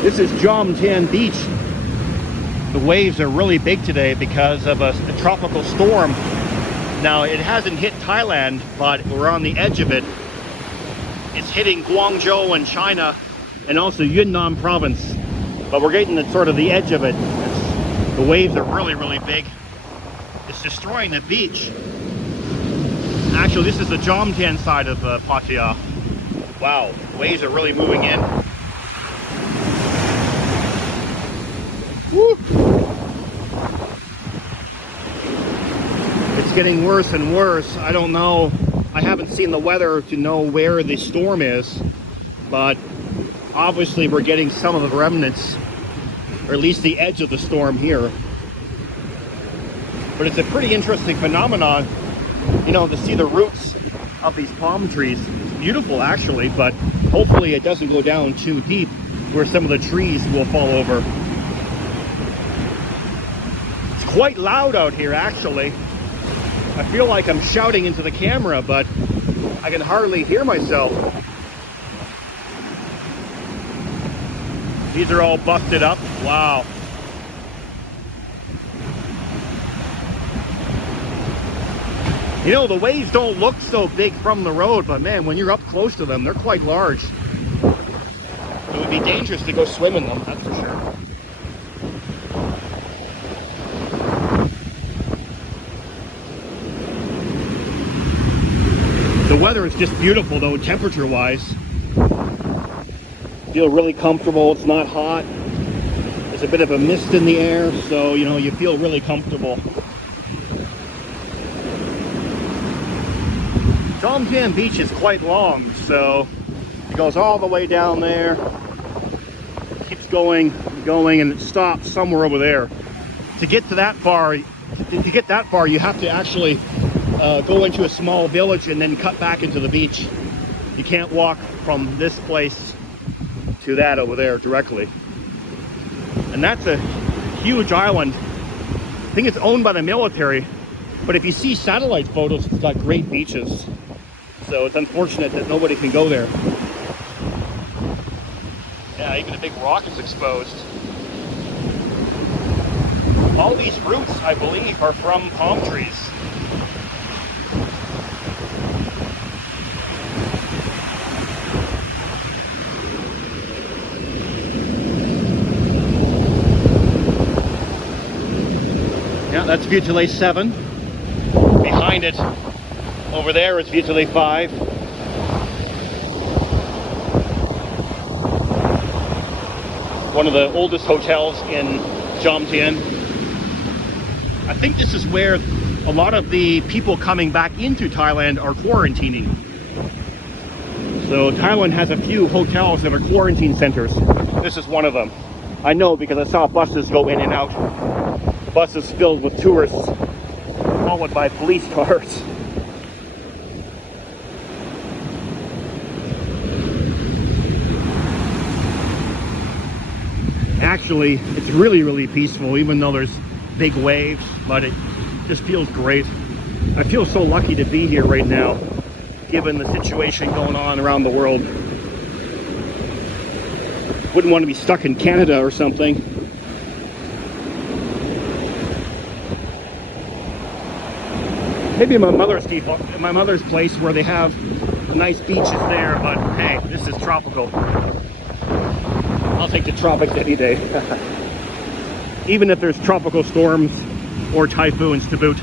This is Jomtien Beach. The waves are really big today because of a tropical storm. Now, it hasn't hit Thailand, but we're on the edge of it. It's hitting Guangzhou in China and also Yunnan province. But we're getting sort of the edge of it. The waves are really, really big. It's destroying the beach. Actually, this is the Jomtien side of Pattaya. Wow, waves are really moving in. Woo. It's getting worse and worse. I don't know. I haven't seen the weather to know where the storm is, but obviously we're getting some of the remnants, or at least the edge of the storm here. But it's a pretty interesting phenomenon, you know, to see the roots of these palm trees. It's beautiful actually, but hopefully it doesn't go down too deep where some of the trees will fall over. It's quite loud out here actually. I feel like I'm shouting into the camera, but I can hardly hear myself. These are all busted up. Wow. You know, the waves don't look so big from the road, but man, when you're up close to them, they're quite large. It would be dangerous to go swim in them, that's for sure. The weather is just beautiful though, temperature-wise. Feel really comfortable, it's not hot. There's a bit of a mist in the air, so you know, you feel really comfortable. Jomtien Beach is quite long, so it goes all the way down there, keeps going, and it stops somewhere over there. To get to that far, you have to actually go into a small village and then cut back into the beach. You can't walk from this place to that over there directly. And that's a huge island. I think it's owned by the military, but if you see satellite photos, it's got great beaches. So it's unfortunate that nobody can go there. Yeah, even a big rock is exposed. All these roots, I believe, are from palm trees. Yeah, that's view to Lay 7. Behind it, over there is view to Lay 5. One of the oldest hotels in Jomtien. I think this is where a lot of the people coming back into Thailand are quarantining. So Thailand has a few hotels that are quarantine centers. This is one of them. I know because I saw buses go in and out. Buses filled with tourists, followed by police cars. Actually, it's really, really peaceful, even though there's big waves, but it just feels great. I feel so lucky to be here right now, given the situation going on around the world. Wouldn't want to be stuck in Canada or something. Maybe my mother's place where they have nice beaches there, but hey, this is tropical. I'll take the tropics any day. Even if there's tropical storms or typhoons to boot.